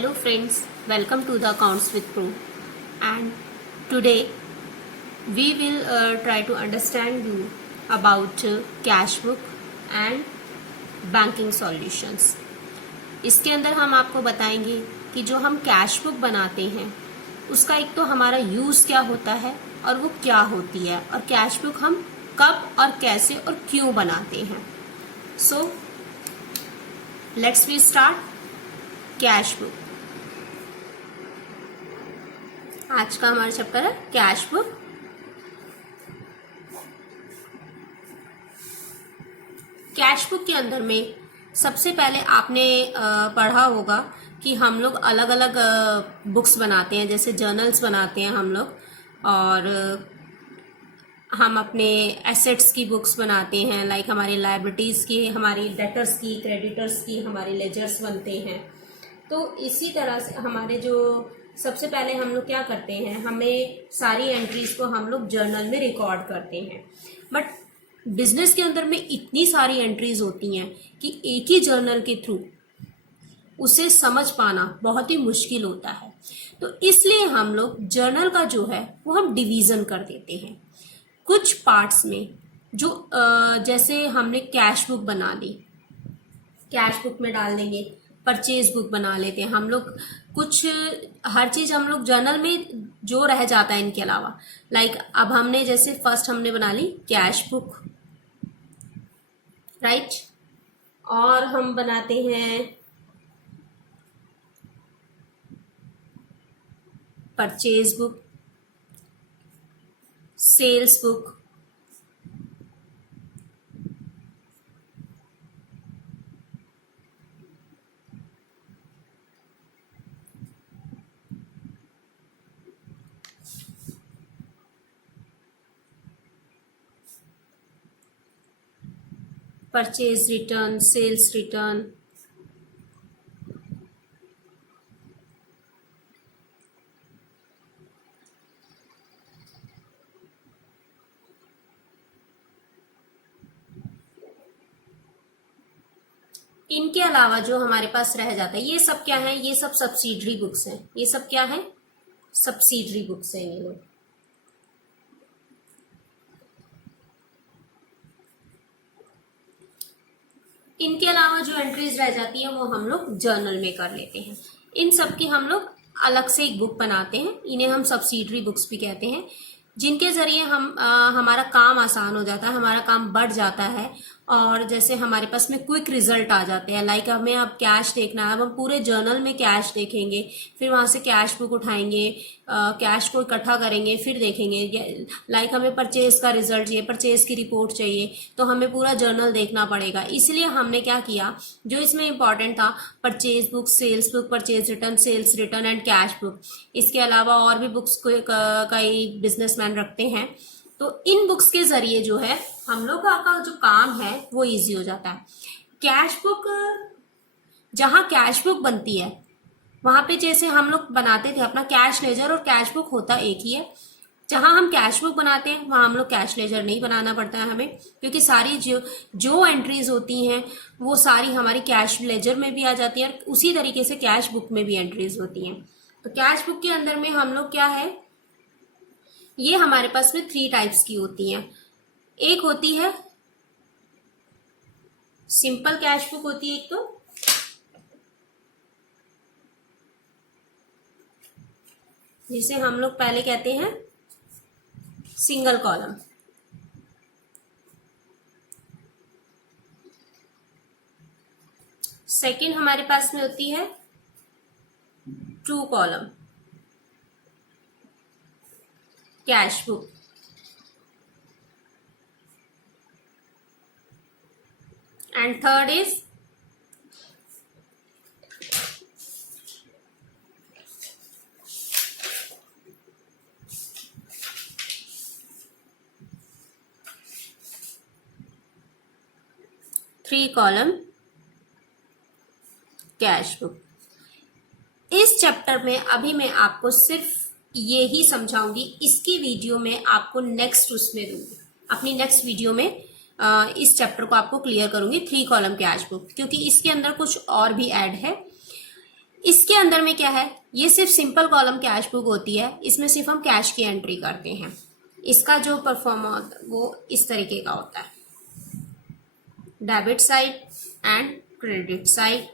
Hello friends, welcome to the Accounts with Pro, and today we will try to understand you about cash book and banking solutions. इसके अंदर हम आपको बताएंगे कि जो हम कैश बुक बनाते हैं उसका एक तो हमारा यूज़ क्या होता है और वो क्या होती है, और कैश बुक हम कब और कैसे और क्यों बनाते हैं. So let's we start. Cash book. आज का हमारा चैप्टर है कैश बुक. कैश बुक के अंदर में सबसे पहले आपने पढ़ा होगा कि हम लोग अलग अलग बुक्स बनाते हैं, जैसे जर्नल्स बनाते हैं हम लोग, और हम अपने एसेट्स की बुक्स बनाते हैं, लाइक हमारी लायबिलिटीज़ की, हमारी डेटर्स की, क्रेडिटर्स की, हमारे लेजर्स बनते हैं. तो इसी तरह से हमारे जो सबसे पहले हम लोग क्या करते हैं, हमें सारी एंट्रीज को हम लोग जर्नल में रिकॉर्ड करते हैं. बट बिजनेस के अंदर में इतनी सारी एंट्रीज होती हैं कि एक ही जर्नल के थ्रू उसे समझ पाना बहुत ही मुश्किल होता है. तो इसलिए हम लोग जर्नल का जो है वो हम डिवीज़न कर देते हैं कुछ पार्ट्स में. जो जैसे हमने कैश बुक बना ली, कैश बुक में डाल देंगे, परचेज बुक बना लेते हैं हम लोग. कुछ हर चीज़ हम लोग जर्नल में जो रह जाता है इनके अलावा, लाइक अब हमने जैसे फर्स्ट हमने बना ली कैश बुक, राइट, और हम बनाते हैं purchase book, sales book, purchase return, sales return, इनके अलावा जो हमारे पास रह जाता है ये सब क्या है, ये सब सब्सिडरी बुक्स हैं. ये सब क्या है, सब्सिडरी बुक्स हैं ये लोग. इनके अलावा जो एंट्रीज रह जाती है वो हम लोग जर्नल में कर लेते हैं. इन सब की हम लोग अलग से एक बुक बनाते हैं. इन्हें हम सब्सिडरी बुक्स भी कहते हैं, जिनके जरिए हम हमारा काम आसान हो जाता है, हमारा काम बढ़ जाता है, और जैसे हमारे पास में क्विक रिजल्ट आ जाते हैं. लाइक हमें अब कैश देखना है, अब हम पूरे जर्नल में कैश देखेंगे, फिर वहां से कैश बुक उठाएंगे, कैश को इकट्ठा करेंगे, फिर देखेंगे. लाइक हमें परचेज का रिजल्ट चाहिए, परचेज की रिपोर्ट चाहिए, तो हमें पूरा जर्नल देखना पड़ेगा. इसलिए हमने क्या किया, जो इसमें इंपॉर्टेंट था, purchase book, sales book, purchase return, sales return and cash book. इसके अलावा और भी बुक्स को कई बिजनेसमैन रखते हैं. तो इन बुक्स के जरिए जो है हम लोग का जो काम है वो इजी हो जाता है. कैश बुक, जहां कैश बुक बनती है वहां पे जैसे हम लोग बनाते थे अपना कैश लेजर, और कैश बुक होता एक ही है. जहां हम कैश बुक बनाते हैं वहां हम लोग कैश लेजर नहीं बनाना पड़ता है हमें, क्योंकि सारी जो एंट्रीज होती हैं वो सारी हमारी कैश लेजर में भी आ जाती है, और उसी तरीके से कैश बुक में भी एंट्रीज होती हैं. तो कैश बुक के अंदर में हम लोग क्या है, ये हमारे पास में 3 टाइप्स की होती हैं. एक होती है सिंपल कैश बुक होती है, एक तो जिसे हम लोग पहले कहते हैं सिंगल कॉलम. सेकंड हमारे पास में होती है 2 column cash book. And third is three column cash book. इस चैप्टर में अभी मैं आपको सिर्फ ये ही समझाऊंगी. इसकी वीडियो में आपको नेक्स्ट उसमें दूंगी, अपनी नेक्स्ट वीडियो में इस चैप्टर को आपको क्लियर करूंगी 3 कॉलम कैश बुक, क्योंकि इसके अंदर कुछ और भी ऐड है. इसके अंदर में क्या है, ये सिर्फ सिंपल कॉलम कैश बुक होती है, इसमें सिर्फ हम कैश की एंट्री करते हैं। इसका जो परफॉर्म वो इस तरीके का होता है, debit side and credit side.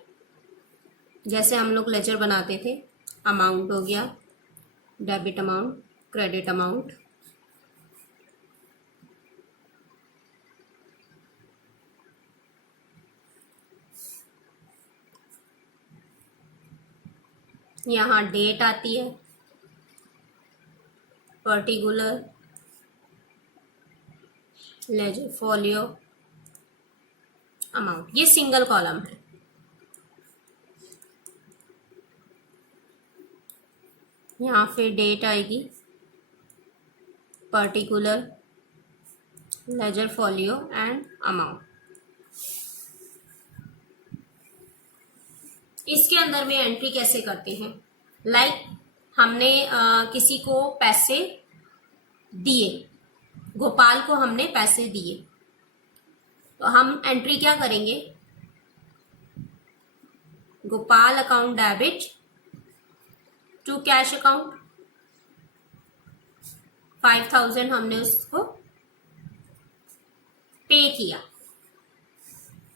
जैसे हम लोग लेजर बनाते थे, अमाउंट हो गया, डेबिट अमाउंट, क्रेडिट अमाउंट। यहाँ डेट आती है, पर्टिकुलर, लेजर फोलियो, अमाउंट। ये सिंगल कॉलम है। यहाँ फिर डेट आएगी, particular, ledger folio and amount. इसके अंदर में एंट्री कैसे करते हैं, लाइक हमने किसी को पैसे दिए, गोपाल को हमने पैसे दिए, तो हम एंट्री क्या करेंगे, Gopal account debit to cash account, 5000 हमने उसको पे किया।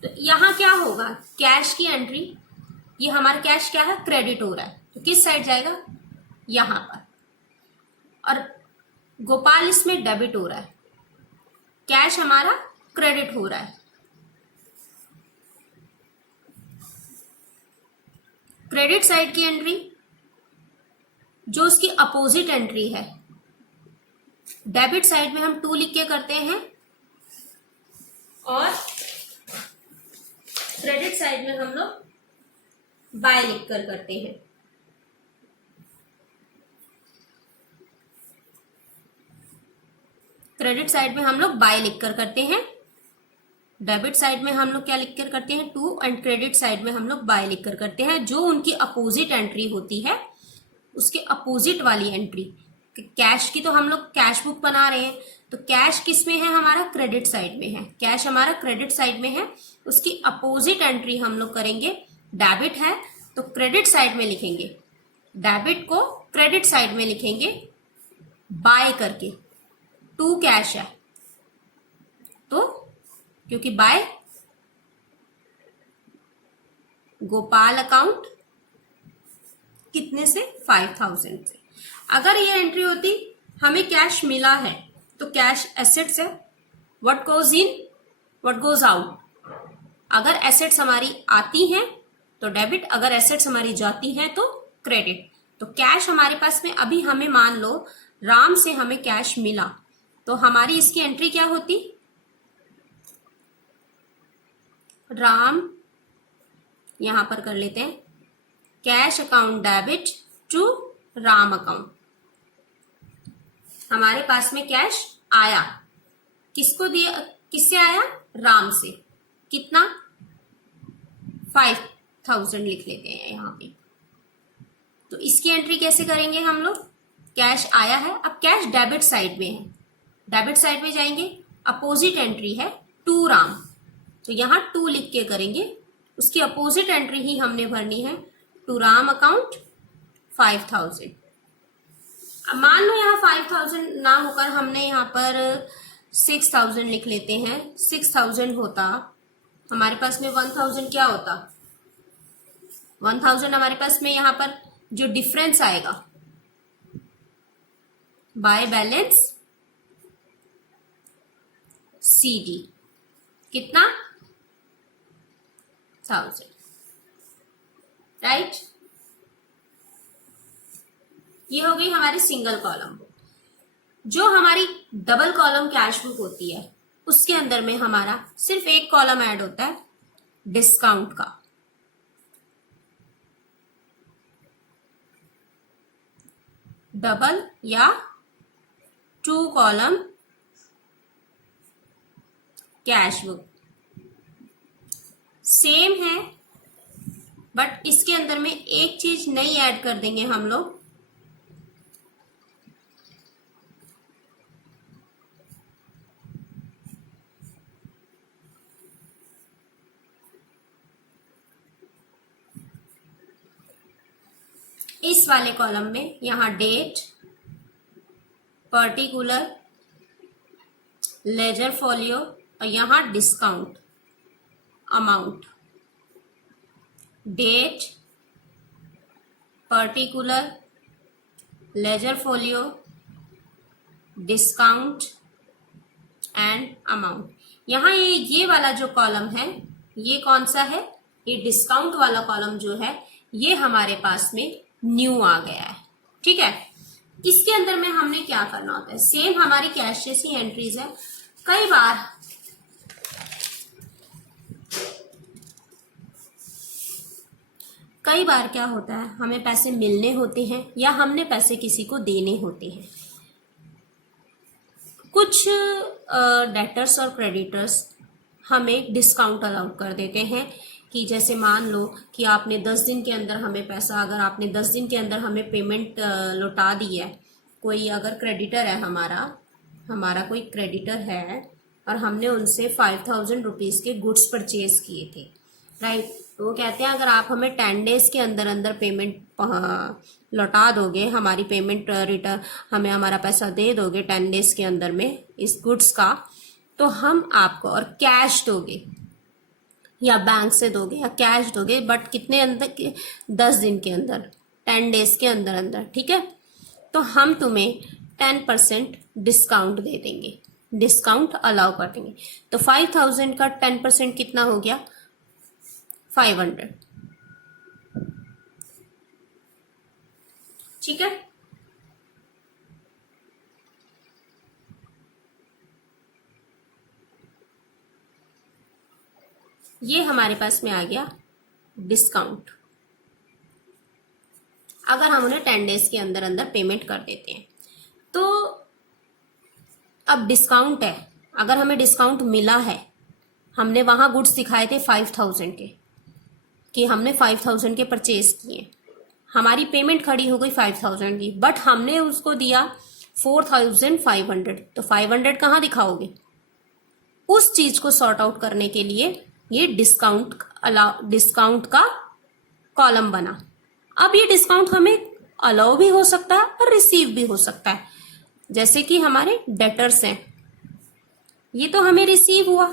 तो यहां क्या होगा, कैश की एंट्री, ये हमारा कैश क्या है, क्रेडिट हो रहा है, तो किस साइड जाएगा, यहां पर, और गोपाल इसमें डेबिट हो रहा है, कैश हमारा क्रेडिट हो रहा है। क्रेडिट साइड की एंट्री जो उसकी अपोजिट एंट्री है, डेबिट साइड में हम 2 लिख के करते हैं, और क्रेडिट साइड में हम लोग बाय लिख कर करते हैं। क्रेडिट साइड में हम लोग बाय लिख कर करते हैं, डेबिट साइड में हम लोग क्या लिख कर करते हैं, 2, एंड क्रेडिट साइड में हम लोग बाय लिख कर करते हैं। जो उनकी अपोजिट एंट्री होती है, उसके अपोजिट वाली एंट्री, कैश की तो हम लोग कैश बुक बना रहे हैं, तो कैश किस में है, हमारा क्रेडिट साइड में है, कैश हमारा क्रेडिट साइड में है, उसकी अपोजिट एंट्री हम लोग करेंगे, डेबिट है तो क्रेडिट साइड में लिखेंगे, डेबिट को क्रेडिट साइड में लिखेंगे बाय करके, 2 कैश है तो, क्योंकि बाय गोपाल अकाउंट कितने से, 5000 से। अगर ये एंट्री होती, हमें कैश मिला है तो कैश एसेट्स है, what goes in what goes out. अगर एसेट्स हमारी आती हैं तो डेबिट, अगर एसेट्स हमारी जाती हैं तो क्रेडिट। तो कैश हमारे पास में अभी, हमें मान लो राम से हमें कैश मिला, तो हमारी इसकी एंट्री क्या होती, राम, यहां पर कर लेते हैं, cash account debit to Ram account. हमारे पास में कैश आया, किसको दिया, किससे आया, राम से, कितना, 5000 लिख लेते हैं यहां पे। तो इसकी एंट्री कैसे करेंगे हम लोग, कैश आया है, अब कैश डेबिट साइड में है, डेबिट साइड में जाएंगे, अपोजिट एंट्री है टू राम, तो यहां 2 लिख के करेंगे, उसकी अपोजिट एंट्री ही हमने भरनी है, टू राम अकाउंट 5000। अब मान लो यहाँ 5000 ना होकर हमने यहाँ पर 6000 लिख लेते हैं, 6000 होता, हमारे पास में 1000 क्या होता, 1000 हमारे पास में यहाँ पर जो डिफरेंस आएगा, बाय बैलेंस CD, कितना, 1000, राइट। ये हो गई हमारी सिंगल कॉलम बुक। जो हमारी डबल कॉलम कैश बुक होती है, उसके अंदर में हमारा सिर्फ एक कॉलम ऐड होता है डिस्काउंट का। डबल या 2 कॉलम कैश बुक सेम है, बट इसके अंदर में एक चीज नई ऐड कर देंगे हम लोग, इस वाले कॉलम में यहाँ डेट, पर्टिकुलर, लेजर फोलियो और यहाँ discount amount, date, particular, ledger folio, discount and amount. यहाँ ये वाला जो कॉलम है ये कौन सा है, ये डिस्काउंट वाला कॉलम जो है ये हमारे पास में न्यू आ गया है। ठीक है, इसके अंदर में हमने क्या करना होता है, सेम हमारी कैश जैसी एंट्रीज है। कई बार क्या होता है, हमें पैसे मिलने होते हैं या हमने पैसे किसी को देने होते हैं। कुछ डेटर्स और क्रेडिटर्स हमें डिस्काउंट अलाउ कर देते हैं कि जैसे मान लो कि आपने 10 दिन के अंदर हमें पैसा, अगर आपने 10 दिन के अंदर हमें पेमेंट लौटा दी है, कोई अगर क्रेडिटर है, हमारा कोई क्रेडिटर है और हमने उनसे 5000 रुपीज़ के गुड्स परचेज किए थे, राइट। तो वो कहते हैं अगर आप हमें 10 डेज के अंदर अंदर पेमेंट लौटा दोगे, हमारी पेमेंट रिटर्न, हमें हमारा पैसा दे दोगे 10 डेज के अंदर में इस गुड्स का, तो हम आपको, और कैश दोगे या बैंक से दोगे या कैश दोगे, बट कितने अंदर, 10 दिन के अंदर, 10 डेज के अंदर अंदर, ठीक है, तो हम तुम्हें 10% डिस्काउंट दे देंगे, डिस्काउंट अलाउ कर देंगे। तो 5000 का 10% कितना हो गया, 500। ठीक है, ये हमारे पास में आ गया डिस्काउंट, अगर हम उन्हें 10 डेज के अंदर अंदर पेमेंट कर देते हैं। तो अब डिस्काउंट है, अगर हमें डिस्काउंट मिला है, हमने वहां गुड्स दिखाए थे 5000 के, कि हमने 5000 के परचेज किए, हमारी पेमेंट खड़ी हो गई 5000 की, बट हमने उसको दिया 4500। तो 500 कहाँ दिखाओगे, उस चीज को सॉर्ट आउट करने के लिए ये डिस्काउंट का कॉलम बना। अब ये डिस्काउंट हमें अलाउ भी हो सकता है और रिसीव भी हो सकता है। जैसे कि हमारे डेटर्स हैं, ये तो हमें रिसीव हुआ,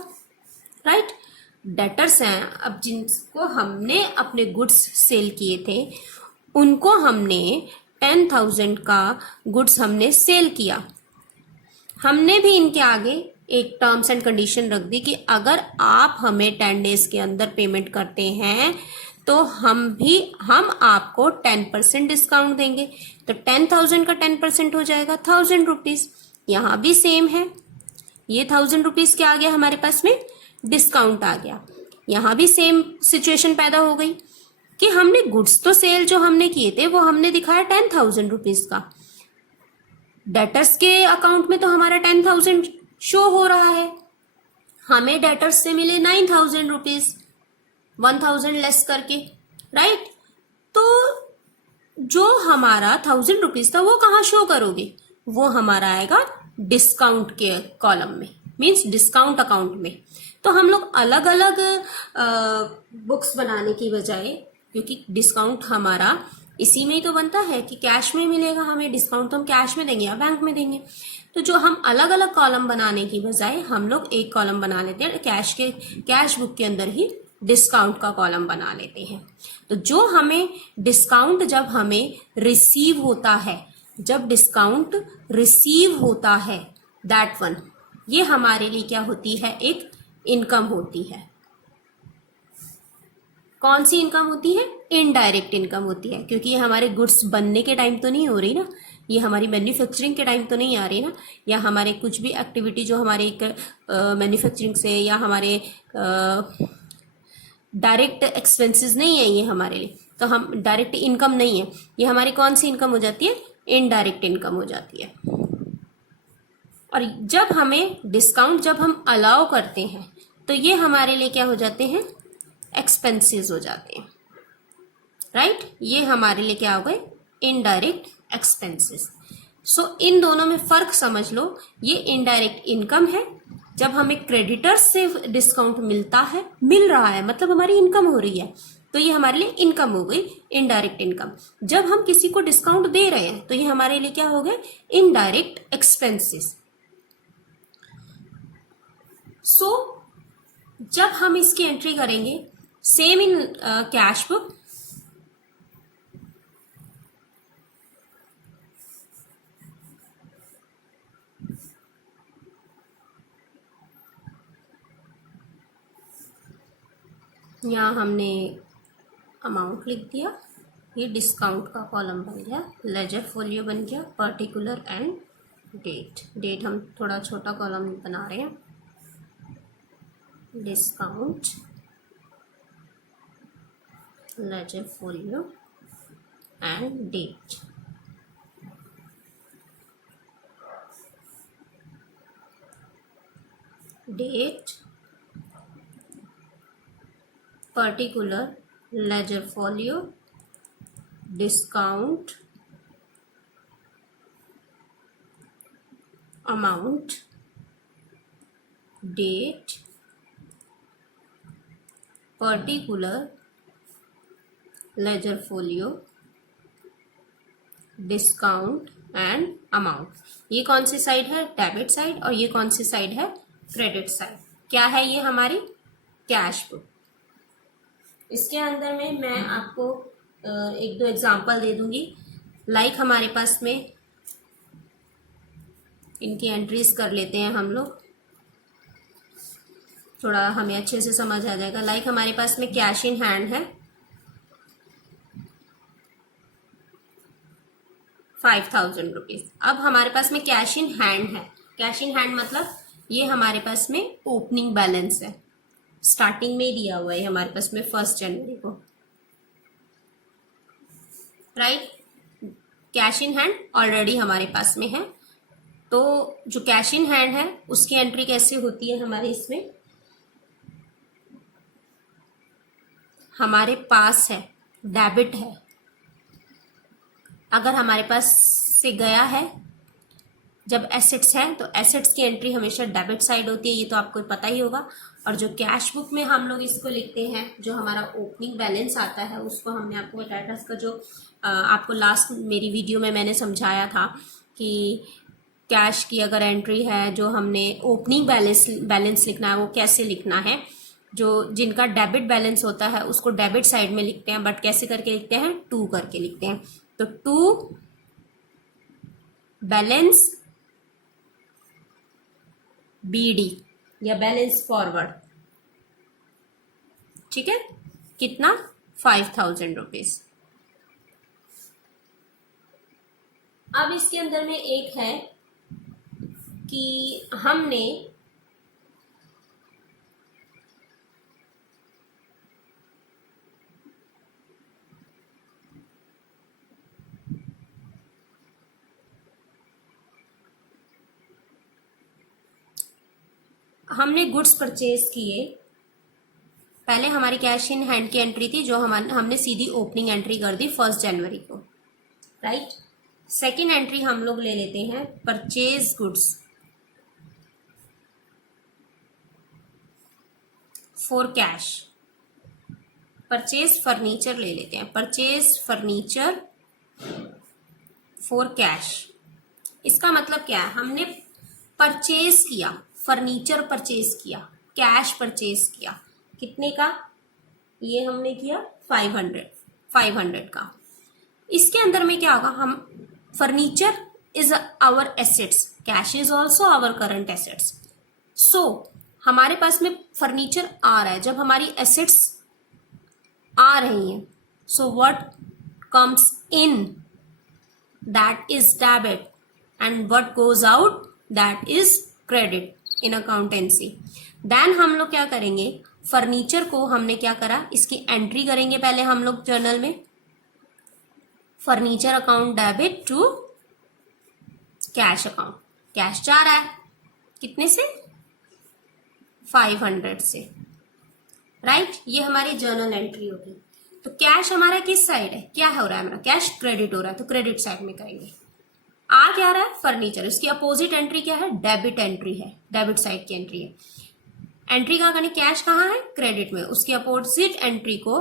राइट। डेटर्स हैं, अब जिनको हमने अपने गुड्स सेल किए थे, उनको हमने 10,000 का गुड्स हमने सेल किया। हमने भी इनके आगे एक टर्म्स एंड कंडीशन रख दी कि अगर आप हमें 10 डेज के अंदर पेमेंट करते हैं तो हम आपको 10% डिस्काउंट देंगे। तो 10,000 का 10% हो जाएगा 1000 रुपीज। यहाँ भी सेम है, ये 1000 रुपीज क्या आ गया हमारे पास में, डिस्काउंट आ गया। यहाँ भी सेम सिचुएशन पैदा हो गई कि हमने गुड्स तो सेल जो हमने किए थे वो हमने दिखाया 10,000 रुपीज का, डेटर्स के अकाउंट में तो हमारा 10,000 शो हो रहा है, हमें डेटर्स से मिले 9,000 रुपीज, 1,000 लेस करके, राइट। तो जो हमारा 1000 रुपीज था वो कहाँ शो करोगे, वो हमारा आएगा डिस्काउंट के कॉलम में, मीन्स डिस्काउंट अकाउंट में। तो हम लोग अलग अलग बुक्स बनाने की बजाय, क्योंकि डिस्काउंट हमारा इसी में ही तो बनता है कि कैश में मिलेगा हमें डिस्काउंट, तो हम कैश में देंगे या बैंक में देंगे। तो जो हम अलग अलग कॉलम बनाने की बजाय हम लोग एक कॉलम बना लेते हैं, कैश बुक के अंदर ही डिस्काउंट का कॉलम बना लेते हैं। तो जो हमें डिस्काउंट जब हमें रिसीव होता है, जब डिस्काउंट रिसीव होता है, दैट वन, ये हमारे लिए क्या होती है, एक इनकम होती है। कौन सी इनकम होती है, इनडायरेक्ट इनकम होती है, क्योंकि ये हमारे गुड्स बनने के टाइम तो नहीं हो रही ना, ये हमारी मैन्युफैक्चरिंग के टाइम तो नहीं आ रही ना, या हमारे कुछ भी एक्टिविटी जो हमारे एक मैन्युफैक्चरिंग से या हमारे डायरेक्ट एक्सपेंसेस नहीं है ये हमारे लिए, तो हम डायरेक्ट इनकम नहीं है, ये हमारी कौन सी इनकम हो जाती है, इनडायरेक्ट इनकम हो जाती है। और जब हमें डिस्काउंट जब हम अलाउ करते हैं तो ये हमारे लिए क्या हो जाते हैं, एक्सपेंसेस हो जाते हैं, राइट। ये हमारे लिए क्या हो गए, इनडायरेक्ट एक्सपेंसेस। सो इन दोनों में फर्क समझ लो, ये इनडायरेक्ट इनकम है, जब हमें क्रेडिटर्स से डिस्काउंट मिल रहा है, मतलब हमारी इनकम हो रही है, तो तो ये हमारे लिए इनकम हो गई, इनडायरेक्ट इनकम। जब हम किसी को डिस्काउंट दे रहे हैं तो ये हमारे लिए क्या हो गए, इनडायरेक्ट एक्सपेंसेस। सो जब हम इसकी एंट्री करेंगे सेम इन कैश बुक, यहाँ हमने अमाउंट लिख दिया, ये डिस्काउंट का कॉलम बन गया, लेजर फोलियो बन गया, पर्टिकुलर एंड डेट। डेट हम थोड़ा छोटा कॉलम बना रहे हैं, discount, ledger folio and date. Date, particular, ledger folio, discount, amount, date, particular, ledger folio, discount and amount. ये कौन सी साइड है, डेबिट साइड, और ये कौन सी साइड है, क्रेडिट साइड। क्या है ये हमारी कैश बुक। इसके अंदर में मैं आपको एक दो एग्जांपल दे दूंगी। लाइक हमारे पास में इनकी एंट्रीज कर लेते हैं हम लोग, थोड़ा हमें अच्छे से समझ आ जाएगा। लाइक हमारे पास में कैश इन हैंड है 5000 रुपीज। अब हमारे पास में कैश इन हैंड है, कैश इन हैंड मतलब ये हमारे पास में ओपनिंग बैलेंस है, स्टार्टिंग में दिया हुआ है हमारे पास में 1 जनवरी को, right. Cash in hand already हमारे पास में है, तो जो कैश इन हैंड है उसकी एंट्री कैसे होती है हमारे इसमें, हमारे पास है, डेबिट है। अगर हमारे पास से गया है, जब एसेट्स हैं तो एसेट्स की एंट्री हमेशा डेबिट साइड होती है, ये तो आपको पता ही होगा। और जो कैश बुक में हम लोग इसको लिखते हैं, जो हमारा ओपनिंग बैलेंस आता है, उसको हमने आपको बताया था, इसका जो आपको लास्ट मेरी वीडियो में मैंने समझाया था कि कैश की अगर एंट्री है, जो हमने ओपनिंग बैलेंस लिखना है वो कैसे लिखना है। जो जिनका डेबिट बैलेंस होता है उसको डेबिट साइड में लिखते हैं, बट कैसे करके लिखते हैं, 2 करके लिखते हैं। तो 2 बैलेंस बीडी या बैलेंस फॉरवर्ड, ठीक है। कितना, 5000 रुपीज। अब इसके अंदर में एक है कि हमने गुड्स परचेज किए। पहले हमारी कैश इन हैंड की एंट्री थी, जो हमने सीधी ओपनिंग एंट्री कर दी 1 जनवरी को, राइट। सेकेंड एंट्री हम लोग ले लेते हैं purchase goods for cash. Purchase furniture ले लेते हैं, परचेज फर्नीचर फॉर कैश। इसका मतलब क्या है, हमने परचेज किया, फर्नीचर परचेज किया, कैश परचेज किया, कितने का, ये हमने किया 500 का। इसके अंदर में क्या होगा, हम furniture is our assets, cash is also our current assets. So हमारे पास में फर्नीचर आ रहा है, जब हमारी एसेट्स आ रही हैं, so what comes in, that is debit, and what goes out, that is credit in accountancy. Then हम लोग क्या करेंगे, फर्नीचर को हमने क्या करा, इसकी एंट्री करेंगे पहले हम लोग जर्नल में, furniture account debit to cash account. Cash जा रहा है कितने से, 500 से, राइट। ये हमारी जर्नल एंट्री होगी। तो कैश हमारा किस साइड है, क्या हो रहा है हमारा, कैश क्रेडिट हो रहा है, तो क्रेडिट साइड में करेंगे। आ क्या रहा है, फर्नीचर, इसकी अपोजिट एंट्री क्या है, डेबिट एंट्री है, डेबिट साइड की एंट्री है। एंट्री कहाँ करनी, कैश कहाँ है, क्रेडिट में, उसकी अपोजिट एंट्री को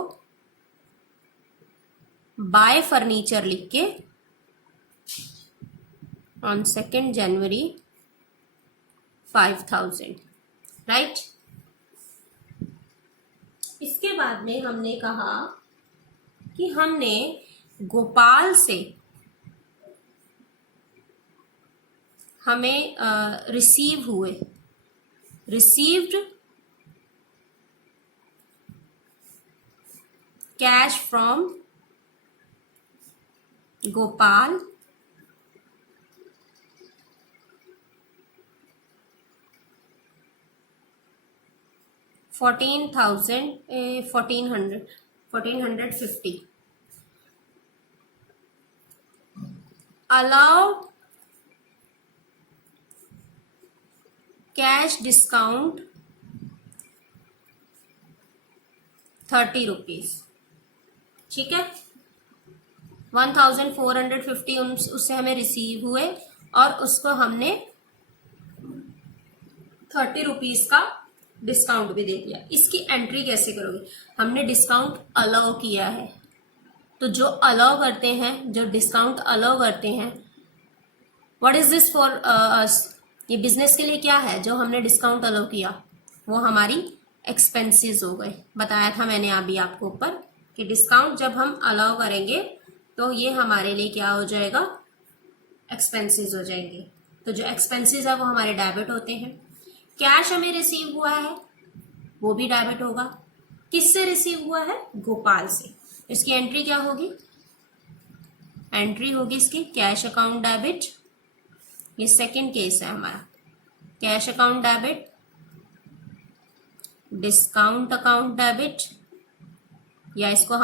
बाय फर्नीचर लिख के ऑन 2 जनवरी 5000, राइट। इसके बाद में हमने कहा कि हमने गोपाल से हमें received cash from Gopal $1450 allowed cash discount ₹30, ठीक है। 1450 उससे हमें रिसीव हुए और उसको हमने ₹30 का डिस्काउंट भी दे दिया। इसकी एंट्री कैसे करोगे? हमने डिस्काउंट अलाउ किया है, तो जो अलाउ करते हैं, जो डिस्काउंट अलाउ करते हैं, what is this for us, ये बिजनेस के लिए क्या है? जो हमने डिस्काउंट अलाउ किया वो हमारी एक्सपेंसेस हो गए। बताया था मैंने अभी आपको ऊपर कि डिस्काउंट जब हम अलाउ करेंगे तो ये हमारे लिए क्या हो जाएगा? एक्सपेंसेस हो जाएंगे। तो जो एक्सपेंसेस है वो हमारे डेबिट होते हैं। कैश हमें रिसीव हुआ है वो भी डेबिट होगा। किससे रिसीव हुआ है? गोपाल से। इसकी एंट्री क्या होगी? एंट्री होगी इसकी कैश अकाउंट डेबिट। ये सेकंड केस है हमारा, cash account debit, discount account debit, या इसको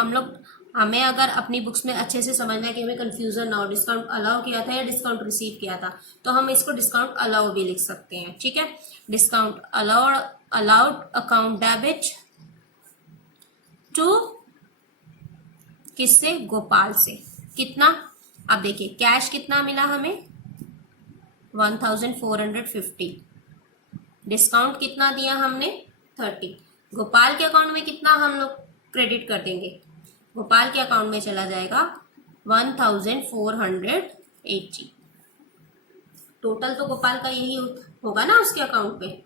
हमें अगर अपनी बुक्स में अच्छे से समझना है कि हमें कंफ्यूजन ना हो, डिस्काउंट अलाउ किया था या डिस्काउंट रिसीव किया था, तो हम इसको डिस्काउंट अलाउ भी लिख सकते हैं, ठीक है। Discount allowed account debit to किससे? गोपाल से। कितना? अब देखिए कैश कितना मिला हमें? 1450। डिस्काउंट कितना दिया हमने? 30। गोपाल के अकाउंट में कितना हम लोग क्रेडिट कर देंगे? गोपाल के अकाउंट में चला जाएगा 1480। टोटल तो गोपाल का यही होगा ना उसके अकाउंट पे।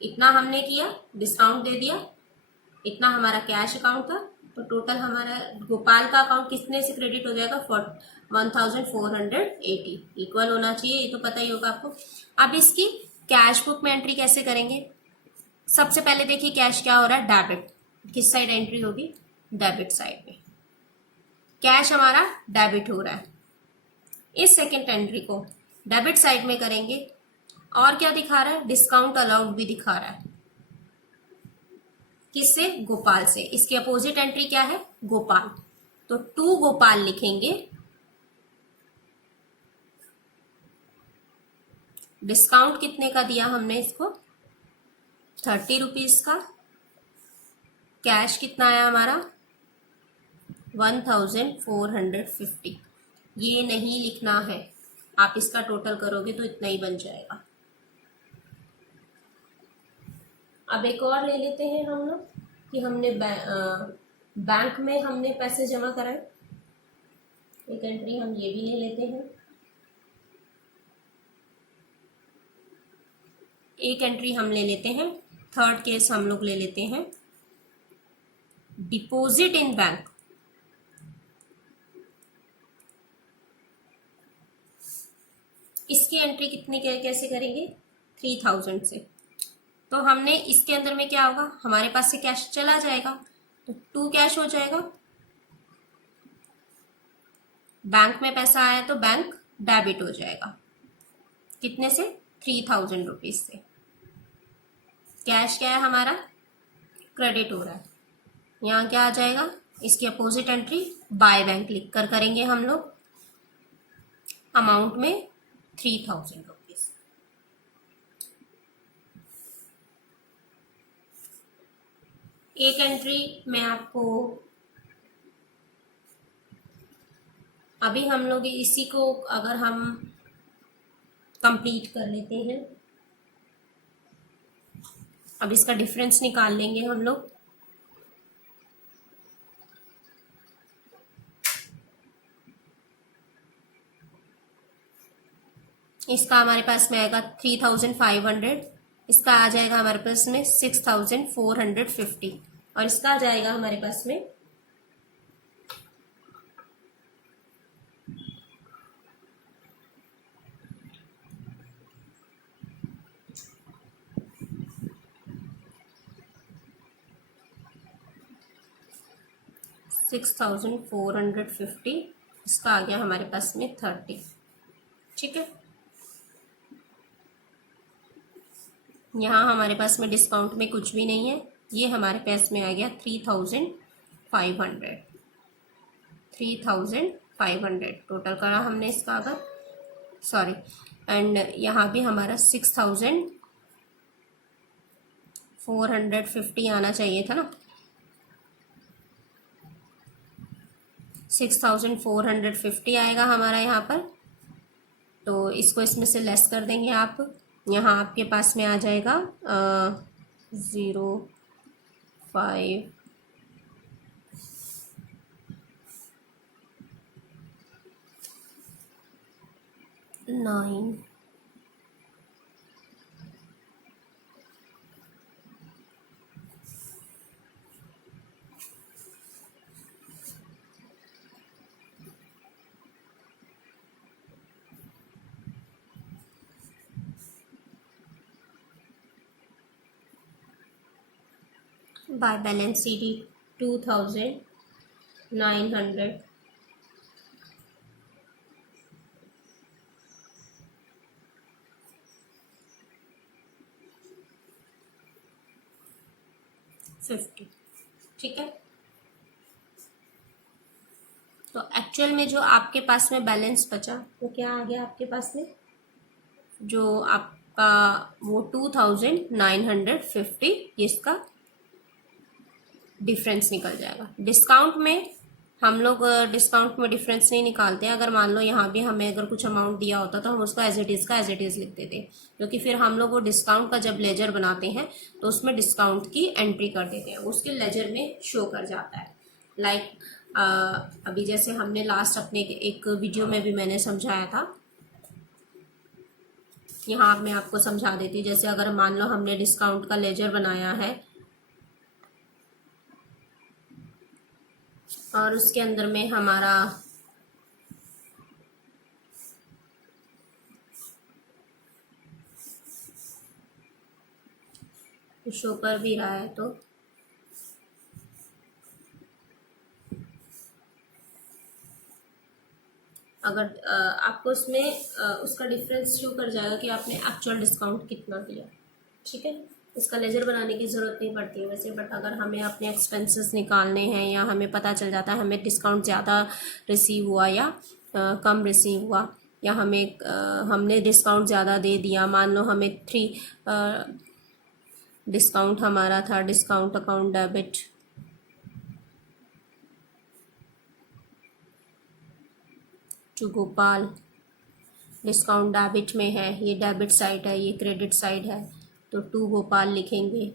इतना हमने किया, डिस्काउंट दे दिया, इतना हमारा कैश अकाउंट था, तो टोटल हमारा गोपाल का अकाउंट कितने से क्रेडिट हो जाएगा? 1480 इक्वल होना चाहिए, ये तो पता ही होगा आपको। अब इसकी कैश बुक में एंट्री कैसे करेंगे? सबसे पहले देखिए कैश क्या हो रहा है? डेबिट। किस साइड एंट्री होगी? डेबिट साइड में। कैश हमारा डेबिट हो रहा है। इस सेकंड एंट्री को डेबिट साइड में करेंगे। और क्या दिखा रहा है? डिस्काउंट अलाउड भी दिखा रहा है। किससे? गोपाल से। इसकी अपोजिट एंट्री क्या है? गोपाल। तो टू गोपाल लिखेंगे। डिस्काउंट कितने का दिया हमने इसको? ₹30 का। कैश कितना आया हमारा? 1450। ये नहीं लिखना है, आप इसका टोटल करोगे तो इतना ही बन जाएगा। अब एक और ले लेते हैं हम लोग कि हमने बैंक में हमने पैसे जमा कराए। एक एंट्री हम ये भी ले लेते हैं। एक एंट्री हम ले लेते हैं, थर्ड केस हम लोग ले लेते हैं डिपॉजिट इन बैंक। इसकी एंट्री कितनी कैसे करेंगे? 3000 से। तो हमने इसके अंदर में क्या होगा? हमारे पास से कैश चला जाएगा, तो 2 कैश हो जाएगा। बैंक में पैसा आया तो बैंक डेबिट हो जाएगा। कितने से? 3000 रुपीज से। कैश क्या है हमारा? क्रेडिट हो रहा है। यहाँ क्या आ जाएगा? इसकी अपोजिट एंट्री बाय बैंक लिख कर करेंगे हम लोग। अमाउंट में 3000 रुपीज। एक एंट्री मैं आपको अभी हम लोग इसी को अगर हम कंप्लीट कर लेते हैं, अब इसका डिफरेंस निकाल लेंगे हम लोग। इसका हमारे पास में आएगा 3500, इसका आ जाएगा हमारे पास में 6450, और इसका आ जाएगा हमारे पास में 6450, इसका आ गया हमारे पास में 30। ठीक है, यहाँ हमारे पास में डिस्काउंट में कुछ भी नहीं है, ये हमारे पास में आ गया 3500, 3500 टोटल करा हमने इसका, अगर सॉरी, एंड यहाँ भी हमारा 6450 आना चाहिए था ना, 6450 आएगा हमारा यहाँ पर। तो इसको इसमें से लेस कर देंगे आप, यहाँ आपके पास में आ जाएगा 0.5 9 by balance CD 2900, ठीक है। तो एक्चुअल में जो आपके पास में बैलेंस बचा वो क्या आ गया आपके पास में, जो आपका वो 2950, इसका डिफरेंस निकल जाएगा। डिस्काउंट में हम लोग डिस्काउंट में डिफरेंस नहीं निकालते हैं। अगर मान लो यहाँ भी हमें अगर कुछ अमाउंट दिया होता तो हम उसको एज इट इज़ का एज इट इज़ लिख देते, क्योंकि फिर हम लोग वो डिस्काउंट का जब लेजर बनाते हैं तो उसमें डिस्काउंट की एंट्री कर देते हैं, उसके लेजर में शो कर जाता है। लाइक अभी जैसे हमने लास्ट अपने एक वीडियो में भी मैंने समझाया था, यहाँ मैं आपको समझा देती हूँ। जैसे अगर मान लो हमने डिस्काउंट का लेजर बनाया है और उसके अंदर में हमारा शो कर भी रहा है, तो अगर आपको उसमें उसका डिफरेंस शो कर जाएगा कि आपने एक्चुअल डिस्काउंट कितना दिया। ठीक है, इसका लेजर बनाने की ज़रूरत नहीं पड़ती है वैसे, बट अगर हमें अपने एक्सपेंसेस निकालने हैं या हमें पता चल जाता है हमें डिस्काउंट ज़्यादा रिसीव हुआ या कम रिसीव हुआ, या हमने डिस्काउंट ज़्यादा दे दिया, मान लो हमें 3 डिस्काउंट हमारा था, discount account debit to Gopal, discount debit में है, ये डेबिट साइड है, ये क्रेडिट साइड है, तो टू गोपाल लिखेंगे।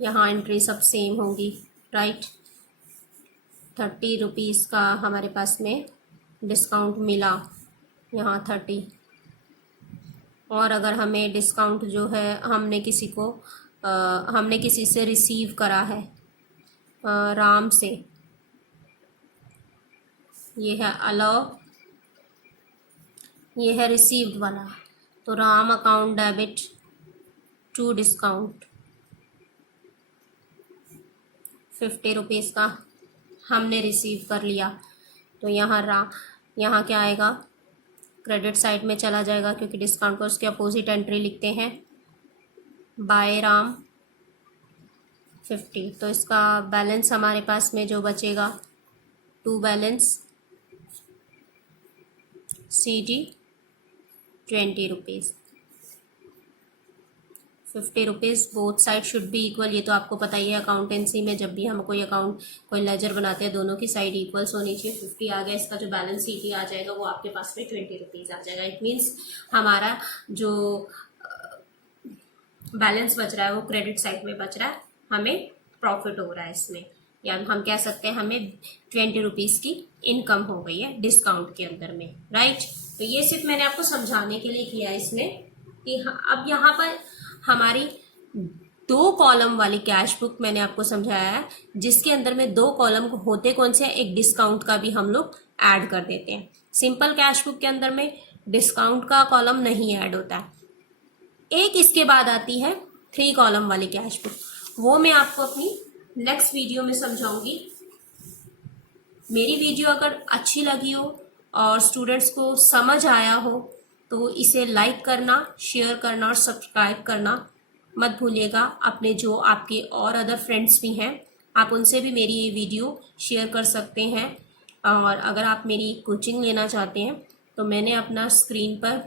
यहाँ एंट्री सब सेम होगी, राइट। 30 रुपीज़ का हमारे पास में डिस्काउंट मिला, यहाँ 30। और अगर हमें डिस्काउंट जो है हमने किसी से रिसीव करा है, राम से, ये है अलाउ, ये है रिसीव्ड वाला, तो Ram account debit to discount 50 rupees का हमने रिसीव कर लिया, तो यहाँ क्या आएगा, क्रेडिट साइड में चला जाएगा, क्योंकि डिस्काउंट को उसके अपोजिट एंट्री लिखते हैं, बाय राम 50। तो इसका बैलेंस हमारे पास में जो बचेगा, to balance CD 20 rupees, 50 rupees, both side should be equal. ये तो आपको पता ही है, अकाउंटेंसी में जब भी हम कोई लेजर बनाते हैं दोनों की साइड इक्वल्स होनी चाहिए। 50 आ गया, इसका जो बैलेंस CD आ जाएगा वो आपके पास में 20 रुपीज़ आ जाएगा। इट मीन्स हमारा जो बैलेंस बच रहा है वो क्रेडिट साइड में बच रहा है, हमें प्रॉफिट हो रहा है इसमें, या हम कह सकते हैं हमें 20 रुपीज़ की इनकम हो गई है डिस्काउंट के अंदर में, राइट। तो ये सिर्फ मैंने आपको समझाने के लिए किया इसमें कि अब यहाँ पर हमारी 2 कॉलम वाली कैश बुक मैंने आपको समझाया है, जिसके अंदर में 2 कॉलम होते कौन से हैं, एक डिस्काउंट का भी हम लोग ऐड कर देते हैं। सिंपल कैश बुक के अंदर में डिस्काउंट का कॉलम नहीं ऐड होता है। एक इसके बाद आती है 3 कॉलम वाली कैश बुक, वो मैं आपको अपनी नेक्स्ट वीडियो में समझाऊंगी। मेरी वीडियो अगर अच्छी लगी हो और स्टूडेंट्स को समझ आया हो तो इसे लाइक करना, शेयर करना और सब्सक्राइब करना मत भूलिएगा। अपने जो आपके और अदर फ्रेंड्स भी हैं, आप उनसे भी मेरी ये वीडियो शेयर कर सकते हैं। और अगर आप मेरी कोचिंग लेना चाहते हैं तो मैंने अपना स्क्रीन पर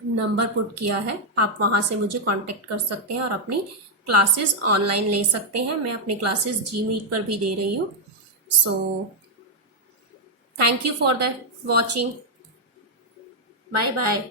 नंबर पुट किया है, आप वहाँ से मुझे कांटेक्ट कर सकते हैं और अपनी क्लासेस ऑनलाइन ले सकते हैं। मैं अपनी क्लासेस Gmeet पर भी दे रही हूँ। So thank you for the watching. Bye bye.